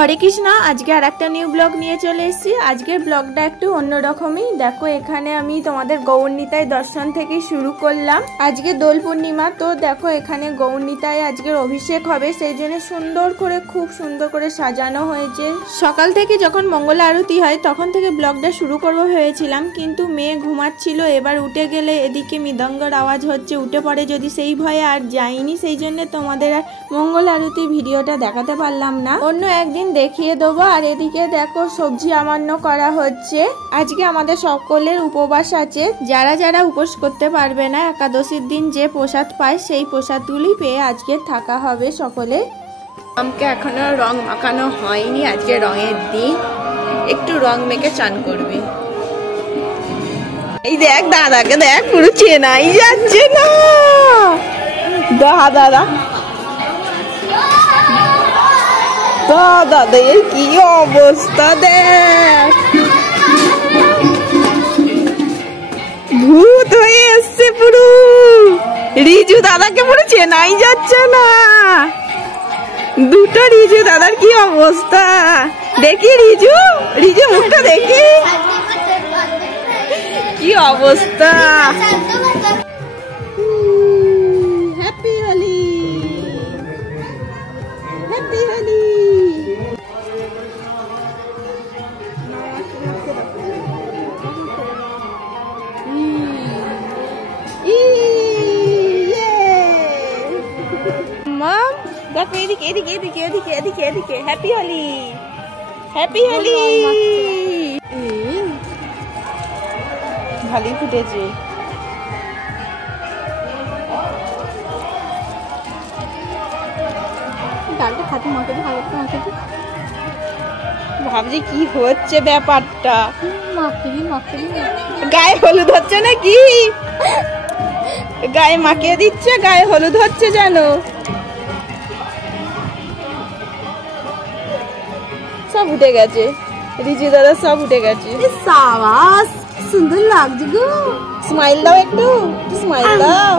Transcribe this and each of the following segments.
हरे कृष्णा आज के आरेकटा new blog निये चले एसेछि। आजकेर ब्लगटा एकटु अन्यरकमई। देखो एखाने आमी तोमादेर गौरनिताई दर्शन थेके शुरू करलाम। आजके दोल पूर्णिमा, तो देखो एखाने गौरनिताई आजकेर अभिषेक होबे, सेइजन्य सुंदर करे खूब सुंदर करे साजानो हयेछे। सकाल थेके जखन मंगल आरती हय तखन थेके ब्लगटा शुरू करबो भेबेछिलाम, किन्तु मेये घुमाच्छिलो। एबार उठे गेले एदिके मृदंगेर आवाज हच्छे, उठे पड़े जदि सेई भये आर जाइनि, सेइजन्य तोमादेर मंगल आरती भिडियोटा देखाते पारलाम ना। अन्य एकदिन देखिए देबो। और एदिके देखो सब्जी आमान्य करा हच्छे। आजके आमादेर सकलेर उपवास आछे। जारा जारा उपवास करते पारबे ना एकादशीर दिन जे प्रसाद पाय सेई प्रसादगुली पेये आजके थाका हबे सकले। आमके एखोनो रंग माखानो हयनि, आजके रंगेर दिन, एकटु रंग मेखे चान करबि। এই দেখ দাদাকে দেখ, পুরো চেনাই যাচ্ছে না। দাদা দাদাদের কি অবস্থা দেখ, ভূত হয়ে এসছে পুরো। রিজু দাদাকে পুরো চেনাই যাচ্ছে না। দুটো রিজু দাদার কি অবস্থা দেখি, রিজু মুখটা দেখি কি অবস্থা। Happy Holi, happy Holi. Mum দেখো এদিকে এদিকে এদিকে এদিকে এদিকে এদিকে। Happy Holi, happy Holi. ভালোই ফুটেছে। ভাবছি কি হচ্ছে ব্যাপারটা। গায়ে হলুদ হচ্ছে নাকি? গায়ে মাখিয়ে দিচ্ছে, গায়ে হলুদ হচ্ছে জানো। সব উঠে গেছে, রিজু দাদা সব উঠে গেছে। সাবাস, সুন্দর লাগছে গো। স্মাইল দাও, একটু স্মাইল দাও।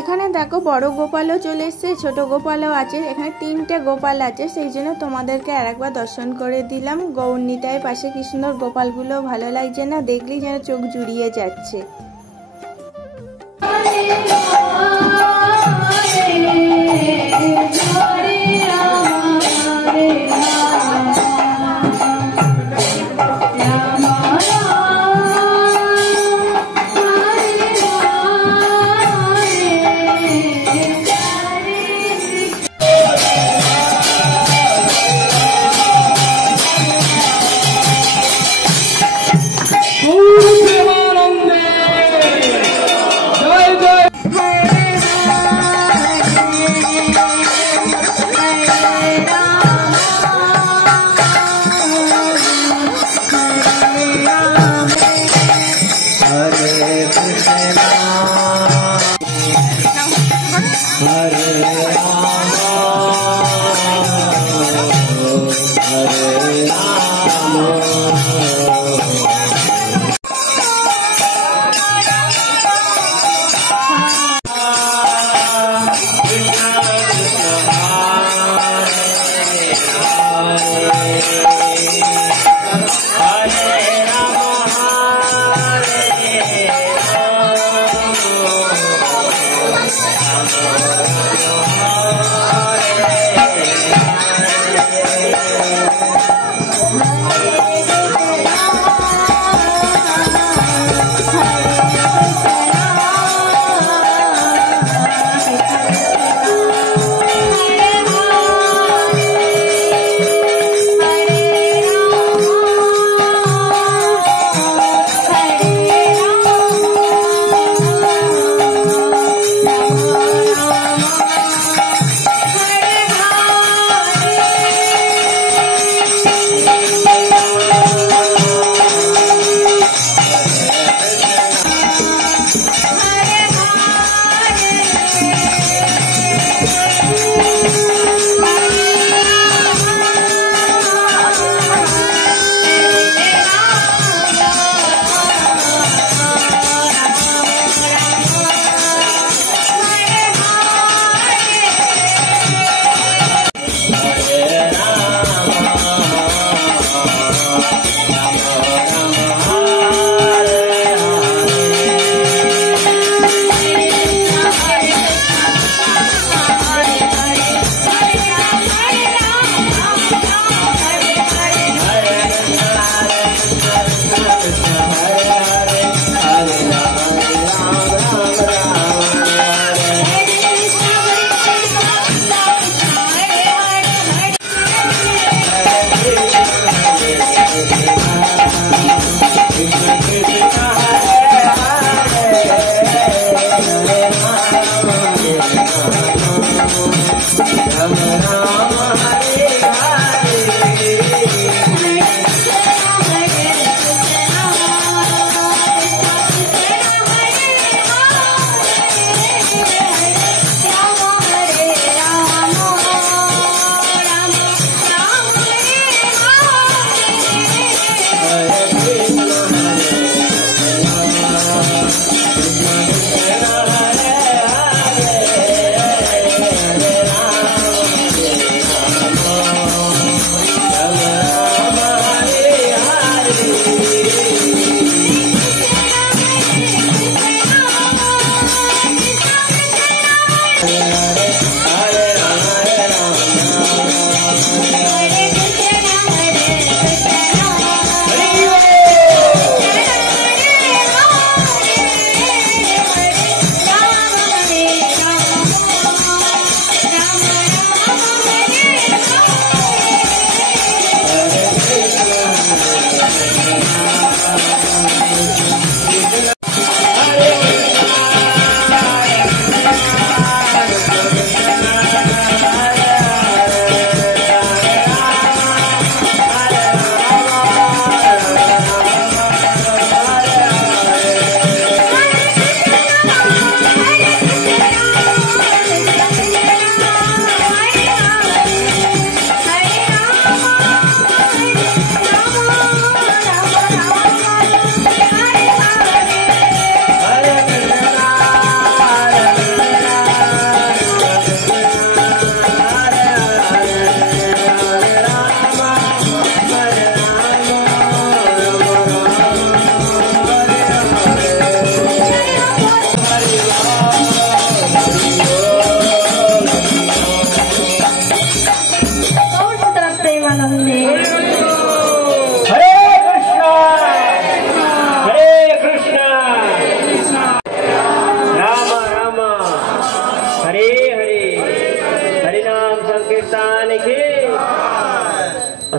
এখানে দেখো বড় গোপালও চলে এসছে, ছোট গোপালও আছে। এখানে তিনটে গোপাল আছে, সেই জন্য তোমাদেরকে আরেকবার দর্শন করে দিলাম। গৌরনিতাই পাশে কি সুন্দর গোপালগুলো, ভালো লাগছে না? দেখলেই যেন চোখ জুড়িয়ে যাচ্ছে।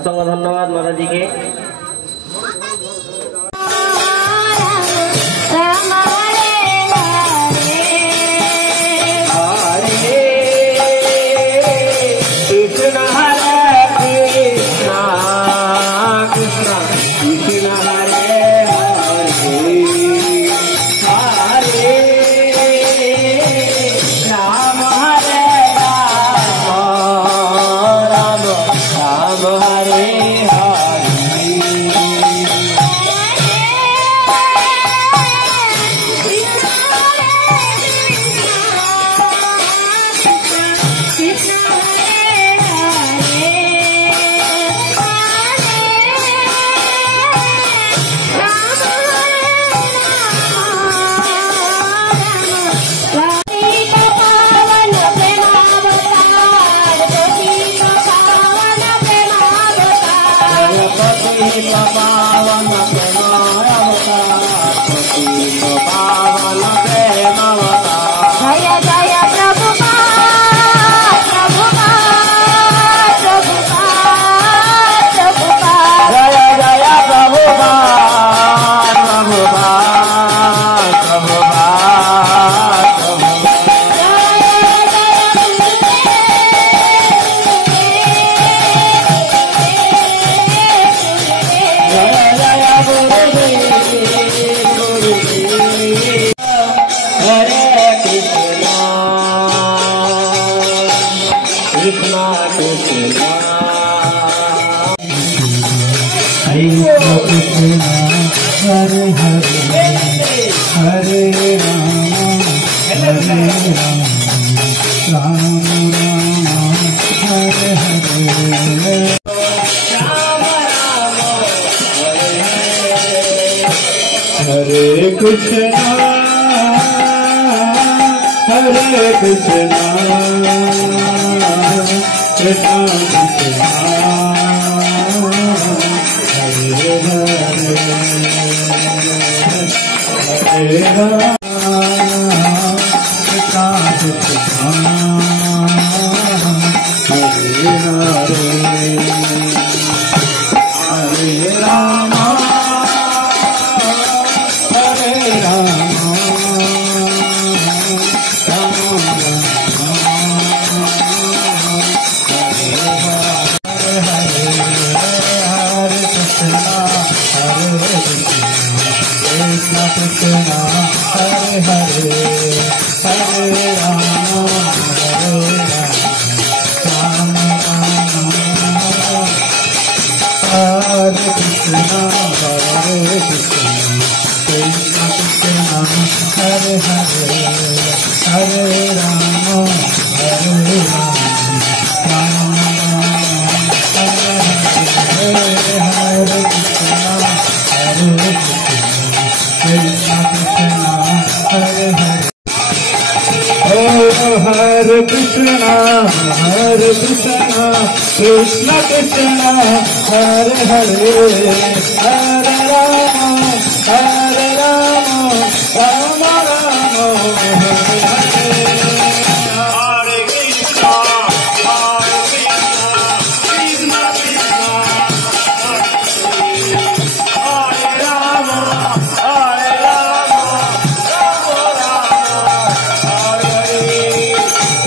असंख्य धन्यवाद माता जी के।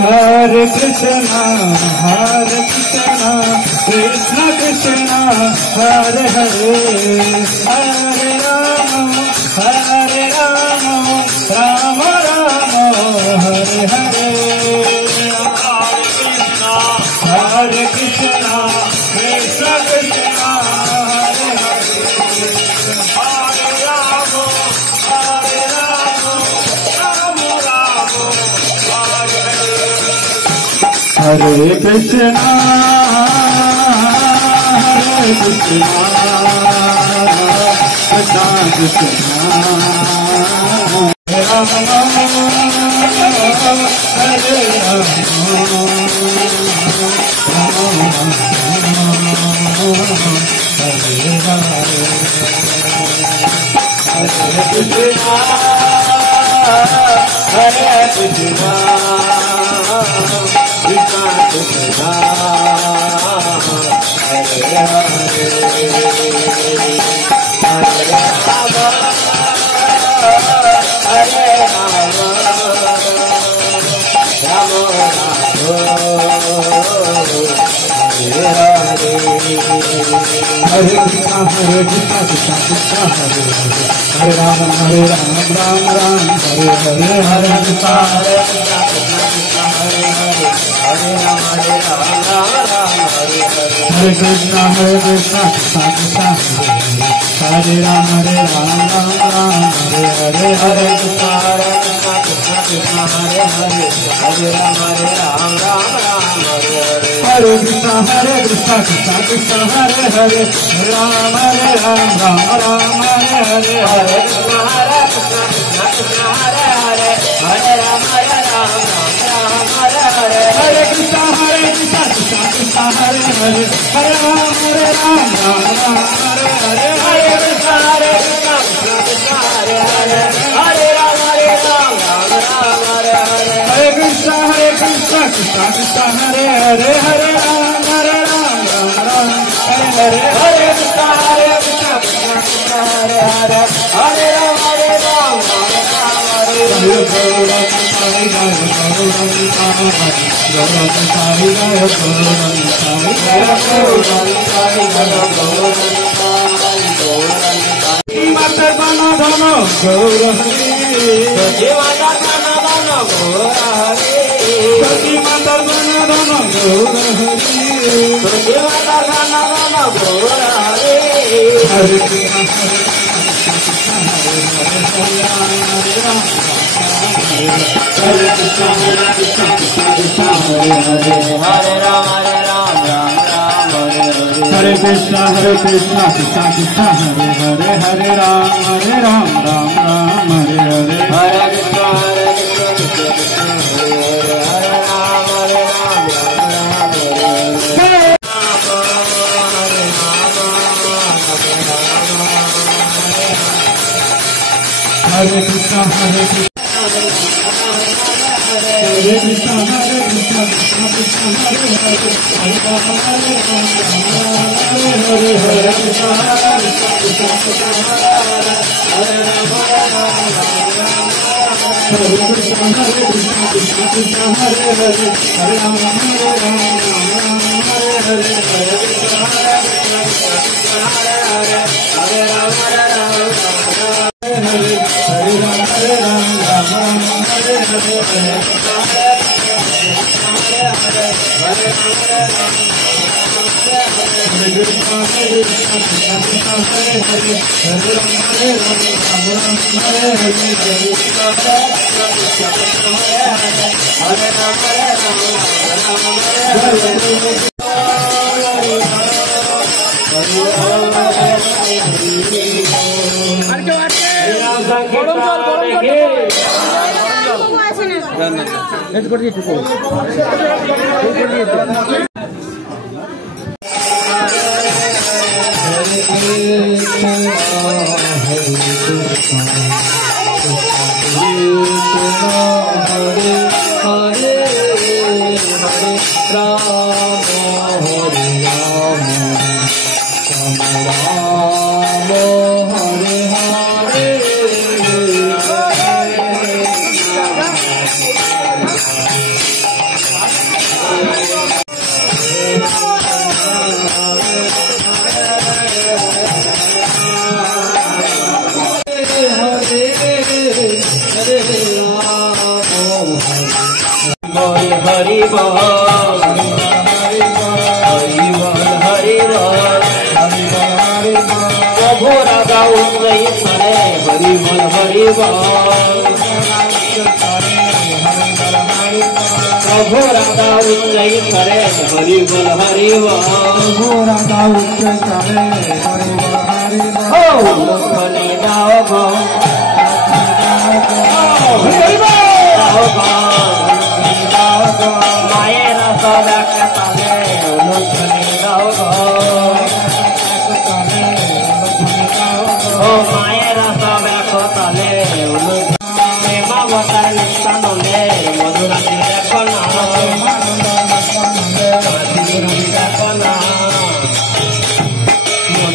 Hare Krishna, Hare Krishna, Krishna Krishna, Hare Rama, Hare Rama, Hare Krishna, Krishna Krishna, Hare Rama.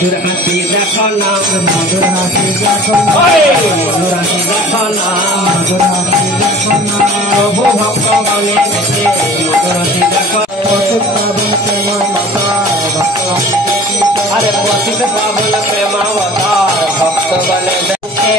মধুর হাসি দেখো না মধুর হাসি দেখো না মধুর হাসি দেখো না মধুর হাসি দেখো না প্রভু ভক্তগণে দেখে মধুর হাসি দেখো পতিত পাবন প্রেমাবতার আরে পতিত পাবন প্রেমাবতার ভক্তগণে দেখে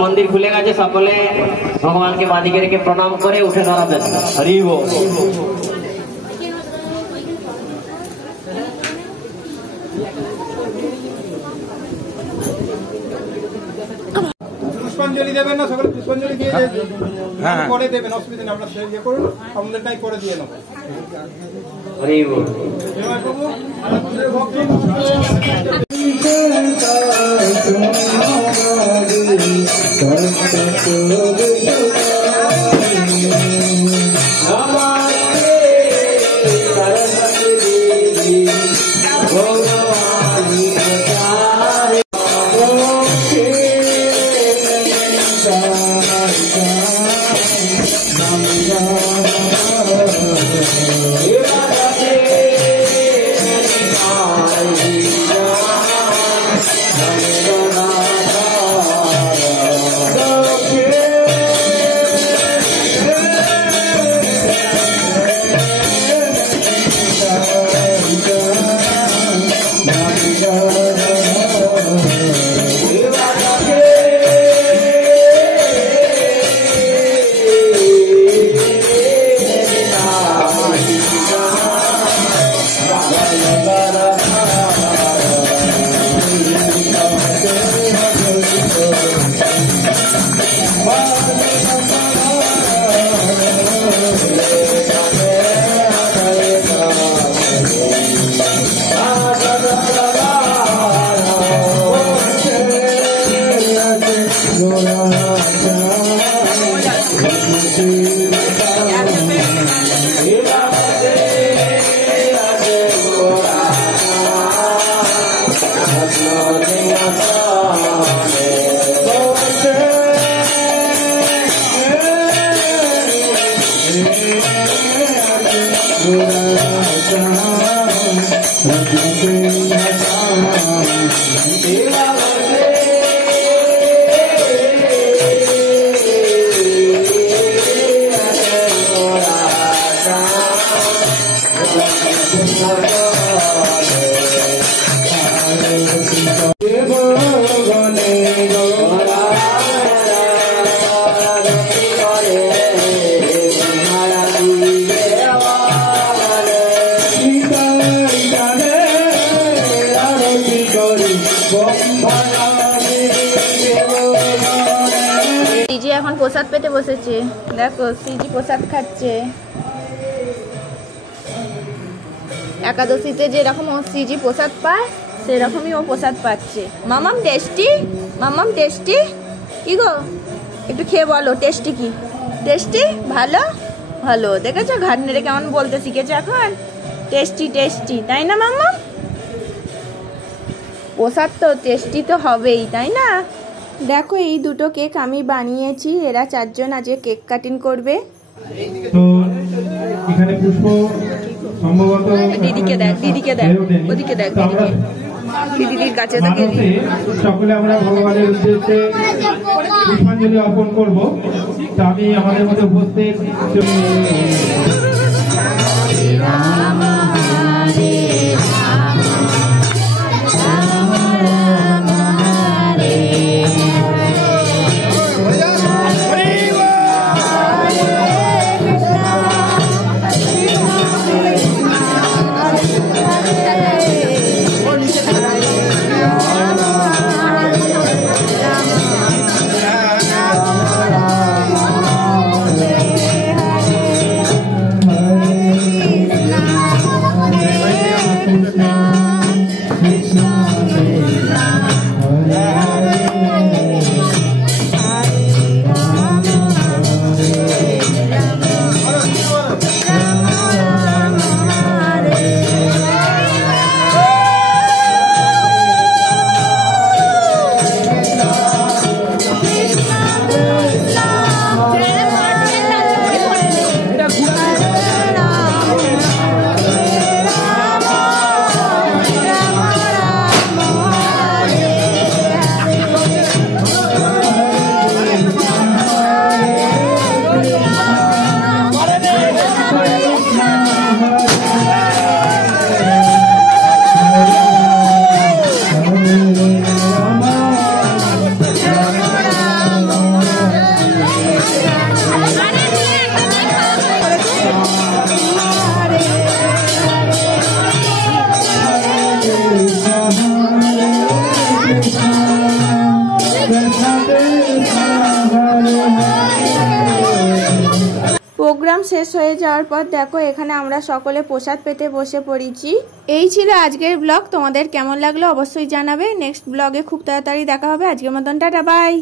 मंदिर खुले गए सकले भगवान के बादिके রেখে प्रणाम करे उठे दाঁড়াবেন। हरि बोल। পুষ্পাঞ্জলি দেবেন না, সকলে পুষ্পাঞ্জলি দিয়ে পরে দেবেন, অসুবিধা নেই, আপনার ইয়ে করুন, আমাদেরটাই পরে দিয়ে নেবো। হরি বল। সিজি এখন প্রসাদ পেতে বসেছে, দেখো সিজি প্রসাদ খাচ্ছে। একাদশীতে যেরকম ও সিজি প্রসাদ পায় সেরকমই ও প্রসাদ পাচ্ছে। মামাম টেস্টি, মামাম টেস্টি কি গো, একটু খেয়ে বলো টেস্টি কি? টেস্টি, ভালো ভালো, দেখেছো ঘাট নেড়ে কেমন বলতে শিখেছে এখন, টেস্টি টেস্টি, তাই না মাম্মা? প্রসাদ তো টেস্টি তো হবেই, তাই না? দেখো এই দুটো কেক আমি বানিয়েছি, এরা চারজন আজকে কেক কাটিং করবে। তো এখানে পুষ্প সম্ভবত দিদিকে দেখ, দিদিকে দেখ, ওদিকে দেখ, দিদির কাছে সকলে আমরা ভগবানের উদ্দেশ্যে পুষ্পাঞ্জলি অর্পণ করব। তো আমি আমাদের মধ্যে উপস্থিত প্রোগ্রাম শেষ হয়ে যাওয়ার পর দেখো এখানে আমরা সকলে প্রসাদ পেতে বসে পড়েছি। এই ছিল আজকের ব্লগ। তোমাদের কেমন লাগলো অবশ্যই জানাবে। নেক্সট ব্লগে খুব তাড়াতাড়ি দেখা হবে। আজকের মতন টাটা, বাই।